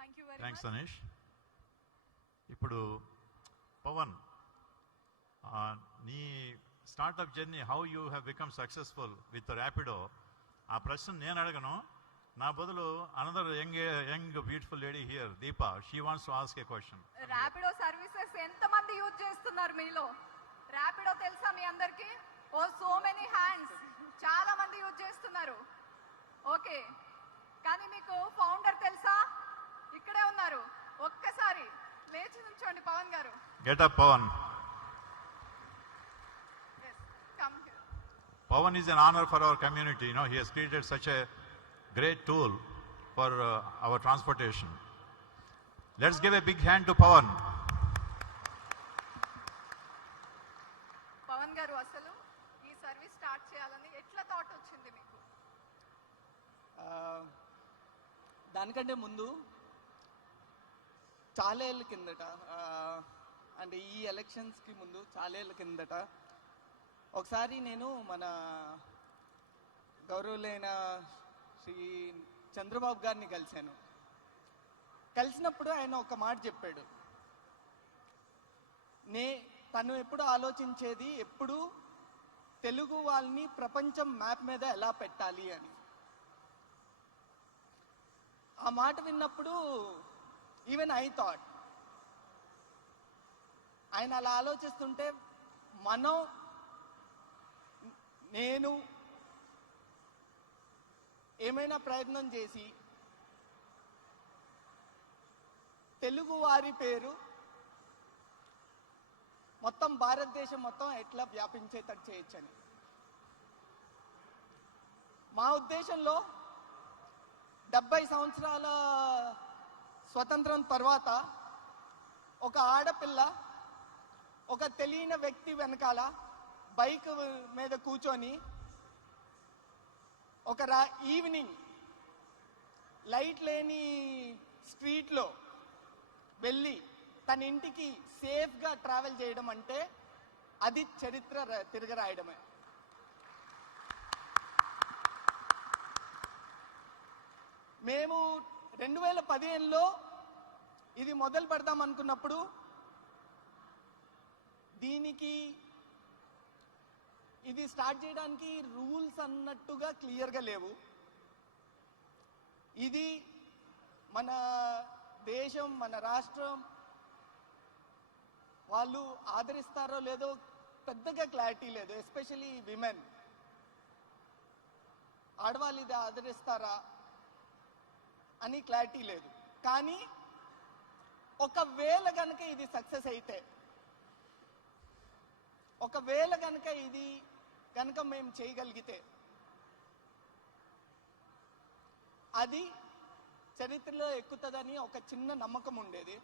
Thanks Anish ఇప్పుడు పవన్ నీ startup journey how you have become successful with Rapido ఆ ప్రశ్న నేను అడగను. నా బదులు another young young beautiful lady here Deepa she wants to ask a question Rapido services ఎంత మంది యూజ్ చేస్తున్నారు మీలో? ర్యాపిడో తెలుసా మీ అందరికి? ఓ సో మెనీ హ్యాండ్స్ చాలా మంది యూజ్ చేస్తున్నారు. ఓకే కానీ మీకు ఉన్నారు. ఒక్కసారి లేచి Pawan garu. Get up Pawan Pawan is for our community no he has such a great tool for our transportation let's give a big hand to Pawan Pawan garu అసలు ఈ service start చేయాలని ఎట్లా thought వచ్చింది మీకు? దానికంటే ముందు చాలా ఏళ్ళ కిందట అంటే ఈ ఎలక్షన్స్కి ముందు చాలా ఏళ్ళ కిందట ఒకసారి నేను మన గౌరవులైన శ్రీ చంద్రబాబు గారిని కలిశాను. కలిసినప్పుడు ఆయన ఒక మాట చెప్పాడు. నే తను ఎప్పుడు ఆలోచించేది ఎప్పుడు తెలుగు వాళ్ళని ప్రపంచం మ్యాప్ మీద ఎలా పెట్టాలి అని. ఆ మాట విన్నప్పుడు ఈవెన్ ఐ థాట్ ఆయన అలా ఆలోచిస్తుంటే మనం నేను ఏమైనా ప్రయత్నం చేసి తెలుగు వారి పేరు మొత్తం భారతదేశం మొత్తం ఎట్లా వ్యాపించేటట్టు చేయొచ్చని. మా ఉద్దేశంలో డెబ్బై సంవత్సరాల స్వతంత్రం తర్వాత ఒక ఆడపిల్ల ఒక తెలియని వ్యక్తి వెనకాల బైక్ మీద కూర్చొని ఒక రా ఈవినింగ్ లైట్ లేని స్ట్రీట్లో వెళ్ళి తన ఇంటికి సేఫ్గా ట్రావెల్ చేయడం అంటే అది చరిత్ర తిరగరాయడమే మేము రెండు వేల పదిహేనులో ఇది మొదలు పెడదాం అనుకున్నప్పుడు దీనికి ఇది స్టార్ట్ చేయడానికి రూల్స్ అన్నట్టుగా క్లియర్గా లేవు. ఇది మన దేశం మన రాష్ట్రం వాళ్ళు ఆదరిస్తారో లేదో పెద్దగా క్లారిటీ లేదు ఎస్పెషలీ విమెన్. ఆడవాళ్ళు ఇది ఆదరిస్తారా అని క్లారిటీ లేదు. కానీ ఒకవేళ కనుక ఇది సక్సెస్ అయితే ఒకవేళ కనుక ఇది కనుక మేము చేయగలిగితే అది చరిత్రలో ఎక్కుతుందని ఒక చిన్న నమ్మకం ఉండేది.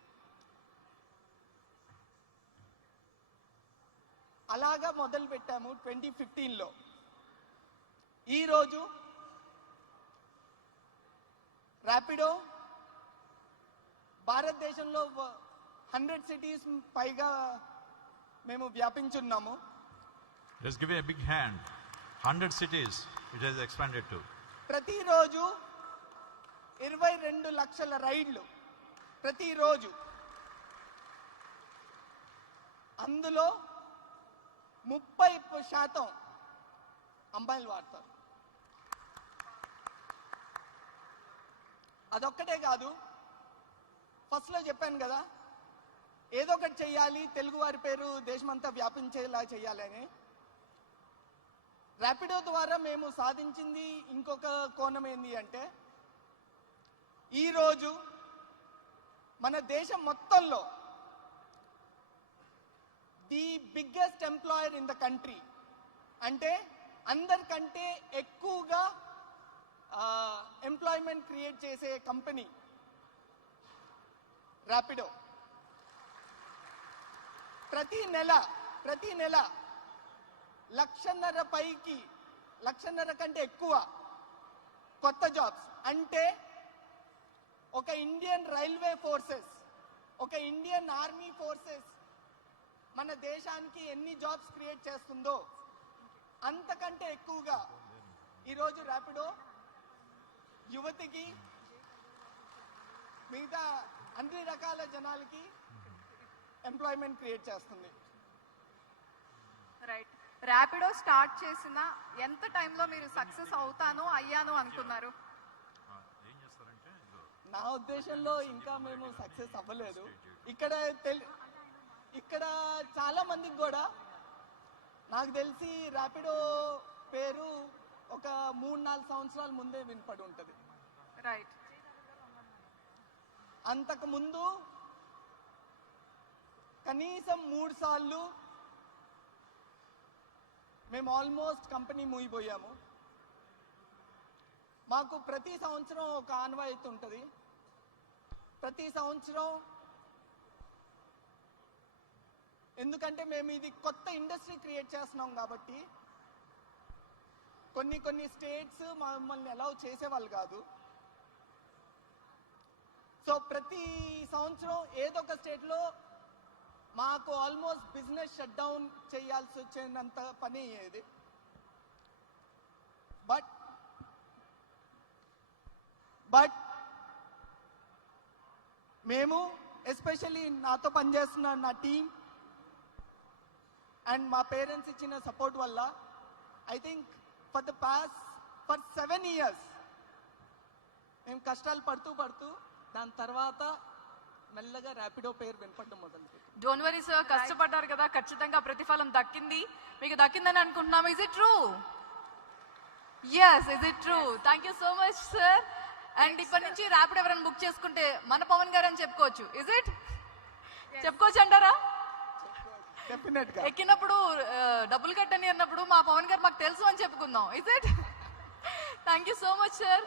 అలాగా మొదలు పెట్టాము ట్వంటీ ఫిఫ్టీన్లో. ఈరోజు ర్యాపిడో భారతదేశంలో హండ్రెడ్ సిటీస్ పైగా మేము వ్యాపించున్నాము Let's give a big hand. 100 cities it has expanded to. ప్రతిరోజు ఇరవై రెండు లక్షల రైళ్ళు ప్రతిరోజు అందులో ముప్పై శాతం అమ్మాయిలు వాడతారు అదొక్కటే కాదు ఫస్ట్లో చెప్పాను కదా ఏదో ఒకటి చెయ్యాలి తెలుగు వారి పేరు దేశమంతా వ్యాపించేలా చెయ్యాలని ర్యాపిడో ద్వారా మేము సాధించింది ఇంకొక కోణం ఏంటి అంటే ఈరోజు మన దేశం మొత్తంలో the biggest employer in the country. అంటే అందరికంటే ఎక్కువగా ఎంప్లాయ్మెంట్ క్రియేట్ చేసే కంపెనీ. ర్యాపిడో ప్రతి నెల ప్రతి నెల లక్షన్నర పైకి లక్షన్నర కంటే ఎక్కువ కొత్త జాబ్స్. అంటే ఒక ఇండియన్ రైల్వే ఫోర్సెస్ ఒక ఇండియన్ ఆర్మీ ఫోర్సెస్ మన దేశానికి ఎన్ని జాబ్స్ క్రియేట్ చేస్తుందో అంతకంటే ఎక్కువగా ఈరోజు ర్యాపిడో యువతికి మిగతా అన్ని రకాల జనాలకి ఎంప్లాయ్మెంట్ క్రియేట్ చేస్తుంది. రైట్ ర్యాపిడో స్టార్ట్ చేసిన ఎంత టైంలో మీరు సక్సెస్ అవుతాను అయ్యాను అనుకున్నారు? నా ఉద్దేశంలో ఇంకా మేము సక్సెస్ అవ్వలేదు. ఇక్కడ ఇక్కడ చాలా మందికి కూడా నాకు తెలిసి ర్యాపిడో పేరు ఒక మూడు నాలుగు సంవత్సరాల ముందే వినపడి ఉంటుంది. రైట్ అంతకు ముందు కనీసం మూడు సార్లు మేము ఆల్మోస్ట్ కంపెనీ మూగిపోయాము మాకు ప్రతి సంవత్సరం ఒక ఆన్వాయితీ ఉంటుంది. ప్రతి సంవత్సరం ఎందుకంటే మేము ఇది కొత్త ఇండస్ట్రీ క్రియేట్ చేస్తున్నాం కాబట్టి కొన్ని కొన్ని స్టేట్స్ మమ్మల్ని అలౌ చేసేవాళ్ళు కాదు. సో ప్రతి సంవత్సరం ఏదో ఒక స్టేట్లో మాకు ఆల్మోస్ట్ బిజినెస్ షట్ డౌన్ చేయాల్సి వచ్చినంత పని అయ్యేది బట్ బట్ మేము ఎస్పెషల్లీ నాతో పనిచేస్తున్న నా టీం అండ్ మా పేరెంట్స్ ఇచ్చిన సపోర్ట్ వల్ల I think for the past for seven years మేము కష్టాలు పడుతూ పడుతూ దాని తర్వాత మెల్లగా ర్యాపిడో పేరు వినపడడం మొదలుపెట్టింది డోంట్ వరీ సార్ కష్టపడ్డారు కదా. ఖచ్చితంగా ప్రతిఫలం దక్కింది. మీకు దక్కిందని అనుకుంటున్నాము. Is it true yes is it true thank you so much sir and ఇప్పటి నుంచి ర్యాపిడ్ ఎవరైనా బుక్ చేసుకుంటే మన పవన్ గారు అని చెప్పుకోవచ్చు. ఇస్ ఇట్ చెప్పుకోవచ్చు అంటారా? ఎక్కినప్పుడు డబ్బులు కట్టని అన్నప్పుడు మా పవన్ గారు మాకు తెలుసు అని చెప్పుకుందాం. Is it thank you so much sir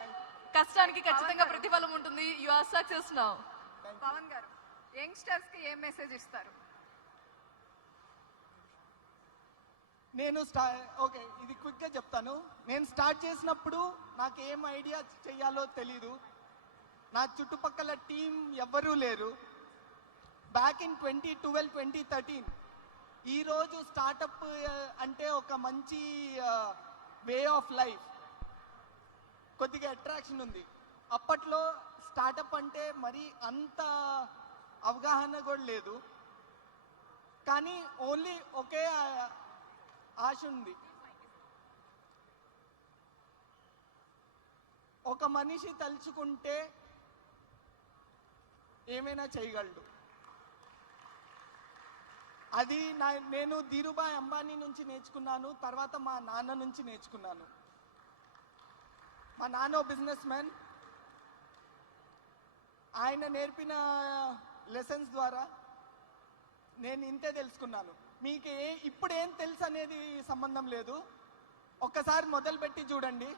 కష్టానికి ఖచ్చితంగా ప్రతిఫలం ఉంటుంది. You are success now Pawan garu యంగ్స్టర్స్కి ఏం మెసేజ్ ఇస్తారు? నేను స్టా ఓకే ఇది క్విక్గా చెప్తాను. నేను స్టార్ట్ చేసినప్పుడు నాకు ఏం ఐడియా చేయాలో తెలీదు. నా చుట్టుపక్కల టీం ఎవ్వరూ లేరు. Back in twenty twelve twenty thirteen ఈరోజు స్టార్టప్ అంటే ఒక మంచి వే ఆఫ్ లైఫ్ కొద్దిగా అట్రాక్షన్ ఉంది. అప్పట్లో స్టార్టప్ అంటే మరి అంత అవగాహన కూడా లేదు. కానీ ఓన్లీ ఒకే ఆశ ఉంది. ఒక మనిషి తలుచుకుంటే ఏమైనా చేయగలడు. అది నా నేను ధీరుభాయ్ అంబానీ నుంచి నేర్చుకున్నాను తర్వాత మా నాన్న నుంచి నేర్చుకున్నాను. మా నాన్న బిజినెస్ మ్యాన్ ఆయన నేర్పిన లెసన్స్ ద్వారా నేను ఇంతే తెలుసుకున్నాను. మీకు ఏ ఇప్పుడు ఏం తెలుసు అనేది సంబంధం లేదు. ఒక్కసారి మొదలుపెట్టి చూడండి.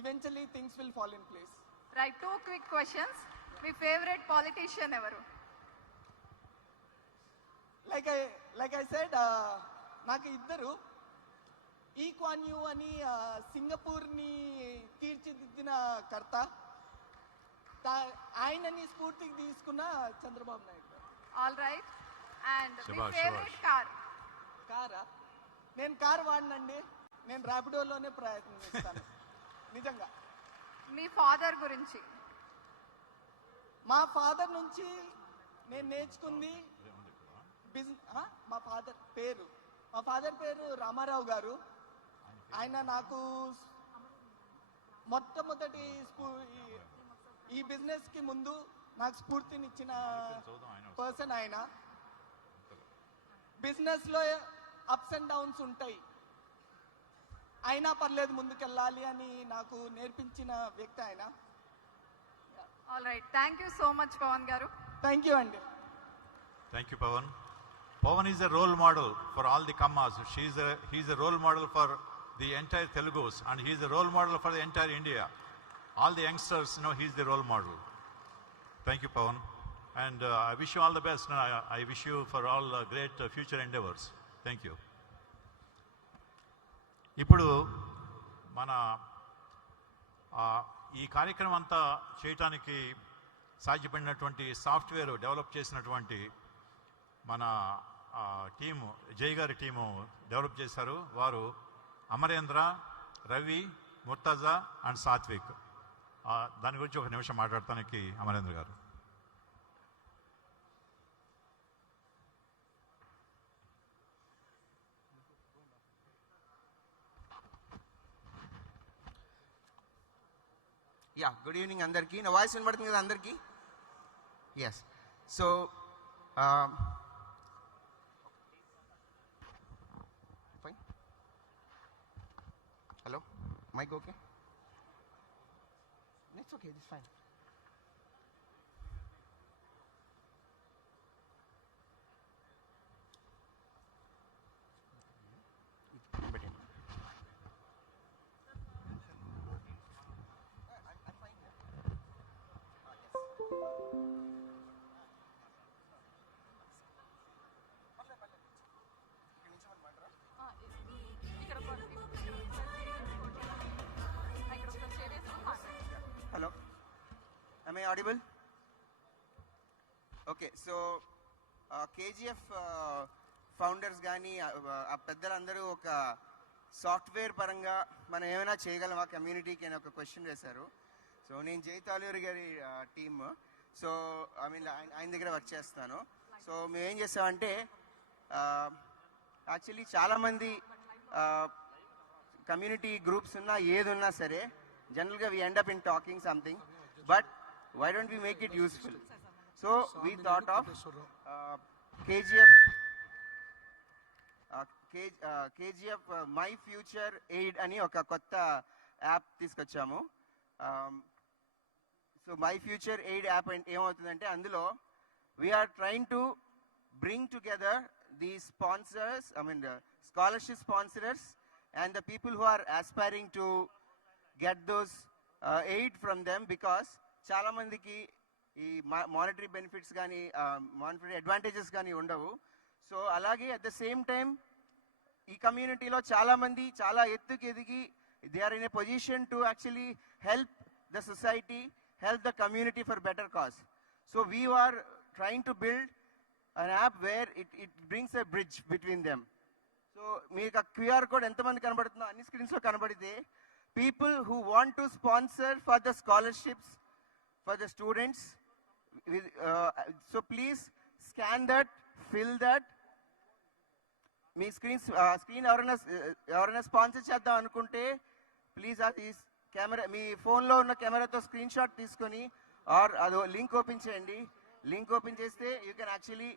Eventually things will fall in place right two quick questions me favourite politician ఎవరు? Like I like I said నాకు ఇద్దరు. ఈ క్వాన్ యూ అని సింగపూర్ని తీర్చిదిద్దిన కర్త ఆయనని స్ఫూర్తికి తీసుకున్న Chandrababu Naidu garu. All right and favourite శభాష్. కార్ కారా? నేను కార్ వాడినండి. నేను ర్యాపిడోలోనే ప్రయత్నిస్తాను నిజంగా. మీ ఫాదర్ గురించి? మా ఫాదర్ నుంచి నేను నేర్చుకుంది బిజినెస్ మా ఫాదర్ పేరు. మా ఫాదర్ పేరు రామారావు గారు. ఆయన నాకు మొట్టమొదటి ఈ- బిజినెస్కి ముందు నాకు స్ఫూర్తినిచ్చిన పర్సన్ ఆయన. బిజినెస్లో అప్స్ అండ్ డౌన్స్ ఉంటాయి. అయినా పర్లేదు ముందుకెళ్ళాలి అని నాకు నేర్పించిన వ్యక్తి ఆయన. All right thank you so much Pawan garu. Thank you అండి. Pawan. Is a role model for all the Kammas. She is a, he is a role model for the entire Telugus and he is a role model for the entire India. All the youngsters, you know, he is the role model. Thank you, Pawan. And uh, I wish you all the best. and I, I wish you for all uh, great uh, future endeavors. Thank you. ఇప్పుడు మన ఆ, ఈ కార్యక్రమం అంతా చేయటానికి సాధ్యపడినటువంటి software develop చేసినటువంటి మన ఆ, టీము జై గారి టీము డెవలప్ చేశారు వారు అమరేంద్ర రవి ముర్తజా అండ్ సాత్విక్. ఆ, దాని గురించి ఒక నిమిషం మాట్లాడటానికి అమరేంద్ర గారు. యా గుడ్ ఈవినింగ్ అందరికీ. నా వాయిస్ వినబడుతుంది కదా అందరికీ? Yes so mic okay it's okay this fine I audible okay so KGF founders కానీ ఆ పెద్దలందరూ ఒక సాఫ్ట్వేర్ పరంగా మనం ఏమైనా చేయగలం ఆ కమ్యూనిటీకి అని ఒక క్వశ్చన్ వేశారు. సో నేను జై తాలూరి గారి టీమ్ సో ఐ మీన్ ఆయన దగ్గర వర్క్ చేస్తాను. సో మేము ఏం చేస్తామంటే యాక్చువల్లీ చాలామంది కమ్యూనిటీ గ్రూప్స్ ఉన్నా ఏది ఉన్నా సరే జనరల్గా we end up in talking something but why don't we make it useful so we thought of KGF KGF my future aid అని ఒక కొత్త యాప్ తీసుకొచ్చాము so my future aid app ఏమవుతుందంటే అందులో we are trying to bring together the sponsors, I mean, the scholarship sponsors and the people who are aspiring to get those uh, aid from them because చాలా మందికి ఈ monetary benefits కానీ monetary advantages కానీ ఉండవు. So అలాగే at the same time ఈ కమ్యూనిటీలో చాలా మంది చాలా ఎత్తుకు ఎదిగి they are in a position to actually help the society help the community for better cause so we are trying to build an app where it it brings a bridge between them so మీకు ఆ QR code ఎంతమంది కనబడుతుందో అన్ని స్క్రీన్స్లో కనబడితే people who want to sponsor for the scholarships for the students so please scan that fill that me screen screen ఎవరైనా ఎవరైనా sponsor చేద్దాం అనుకుంటే ప్లీజ్ అది కెమెరా మీ ఫోన్లో ఉన్న కెమెరాతో స్క్రీన్ షాట్ తీసుకొని ఆర్ అది లింక్ ఓపెన్ చేయండి. లింక్ ఓపెన్ చేస్తే you can actually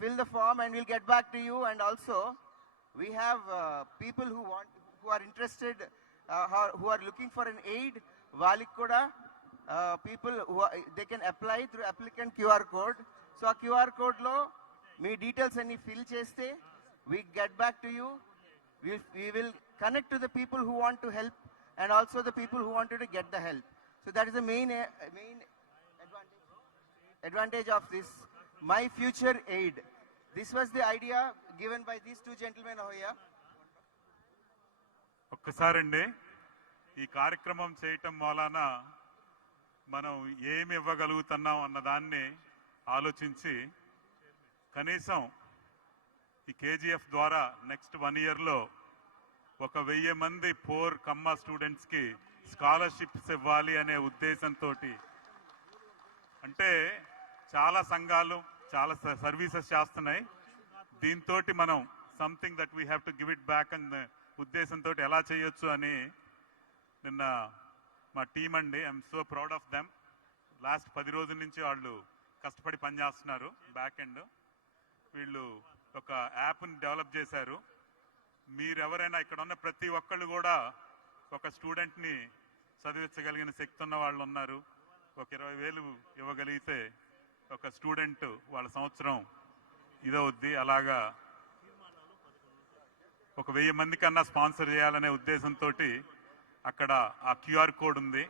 fill the form and will get back to you and also we have people who want who are interested who are looking for an aid వాళ్ళకి కూడా people they can apply through applicant QR code so ఆ QR కోడ్లో మీ details అన్ని fill చేస్తే we get back to you we will connect to the people who want to help and also the people who wanted to get the help. So that is the main uh, main advantage advantage of this My Future Aid. This was the idea given by these two gentlemen over here. ఒక్కసారండి ఈ కార్యక్రమం చేయటం మూలాన మనం ఏమి ఇవ్వగలుగుతున్నాం అన్న దాన్ని ఆలోచించి కనీసం ఈ కేజీఎఫ్ ద్వారా నెక్స్ట్ వన్ ఇయర్లో ఒక వెయ్యి మంది పోర్ కమ్మ స్టూడెంట్స్కి స్కాలర్షిప్స్ ఇవ్వాలి అనే ఉద్దేశంతో అంటే చాలా సంఘాలు చాలా సర్వీసెస్ చేస్తున్నాయి. దీంతో మనం something that we have to give it back అన్న ఉద్దేశంతో ఎలా చేయొచ్చు అని నిన్న మా టీం అండి. I'm so proud of them last పది రోజుల నుంచి వాళ్ళు కష్టపడి పనిచేస్తున్నారు బ్యాక్ ఎండ్ వీళ్ళు ఒక యాప్ని డెవలప్ చేశారు. మీరెవరైనా ఇక్కడ ఉన్న ప్రతి ఒక్కళ్ళు కూడా ఒక స్టూడెంట్ని చదివించగలిగిన శక్తి ఉన్న వాళ్ళు ఉన్నారు. ఒక ఇరవై వేలు ఇవ్వగలిగితే ఒక స్టూడెంట్ వాళ్ళ సంవత్సరం ఇదవుద్ది. అలాగా ఒక వెయ్యి మంది కన్నా స్పాన్సర్ చేయాలనే ఉద్దేశంతో అక్కడ ఆ క్యూఆర్ కోడ్ ఉంది.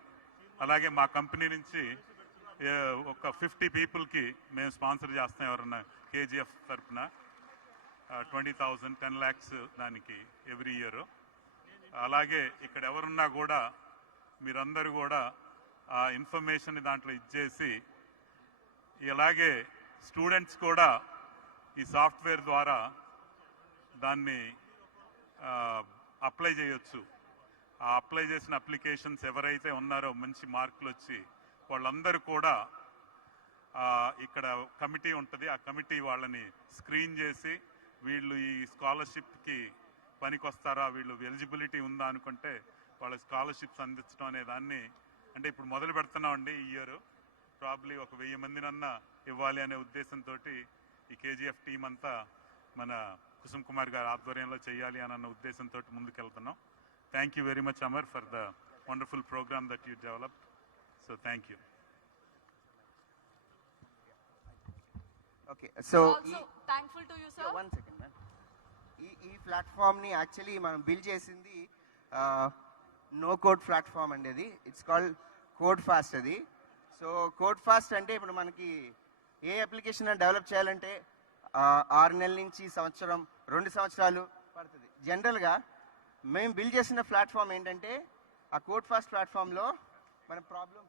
అలాగే మా కంపెనీ నుంచి ఒక ఫిఫ్టీ పీపుల్కి మేము స్పాన్సర్ చేస్తాం ఎవరన్నా కేజీఎఫ్ తరఫున ట్వంటీ థౌజండ్ టెన్ ల్యాక్స్ దానికి ఎవ్రీ ఇయర్. అలాగే ఇక్కడ ఎవరున్నా కూడా మీరందరూ కూడా ఆ ఇన్ఫర్మేషన్ దాంట్లో ఇచ్చేసి ఇలాగే స్టూడెంట్స్ కూడా ఈ సాఫ్ట్వేర్ ద్వారా దాన్ని అప్లై చేయొచ్చు. ఆ అప్లై చేసిన అప్లికేషన్స్ ఎవరైతే ఉన్నారో మంచి మార్కులు వచ్చి వాళ్ళందరూ కూడా ఇక్కడ కమిటీ ఉంటుంది. ఆ కమిటీ వాళ్ళని స్క్రీన్ చేసి వీళ్ళు ఈ స్కాలర్షిప్కి పనికొస్తారా వీళ్ళు ఎలిజిబిలిటీ ఉందా అనుకుంటే వాళ్ళ స్కాలర్షిప్స్ అందించడం అనే దాన్ని అంటే ఇప్పుడు మొదలు పెడుతున్నామండి ఈ ఇయర్. ప్రాబ్లీ ఒక వెయ్యి మందినన్నా ఇవ్వాలి అనే ఉద్దేశంతో ఈ కేజీఎఫ్ టీం అంతా మన కుసుమ్ కుమార్ గారి ఆధ్వర్యంలో చేయాలి అని అన్న ఉద్దేశంతో ముందుకెళ్తున్నాం. Thank you very much Amar for the wonderful program that you develop so thank you okay so also thankful to you sir one second ma'am ఈ ఈ ప్లాట్ఫామ్ని యాక్చువల్లీ మనం బిల్డ్ చేసింది నో కోడ్ ప్లాట్ఫామ్ అండి అది. ఇట్స్ కాల్డ్ కోడ్ ఫాస్ట్ అది. So code fast అంటే ఇప్పుడు మనకి ఏ అప్లికేషన్ డెవలప్ చేయాలంటే ఆ, ఆరు నెలల నుంచి సంవత్సరం రెండు సంవత్సరాలు పడుతుంది. జనరల్గా మేము బిల్డ్ చేసిన ప్లాట్ఫామ్ ఏంటంటే ఆ కోడ్ ఫాస్ట్ ప్లాట్ఫామ్లో మన ప్రాబ్లం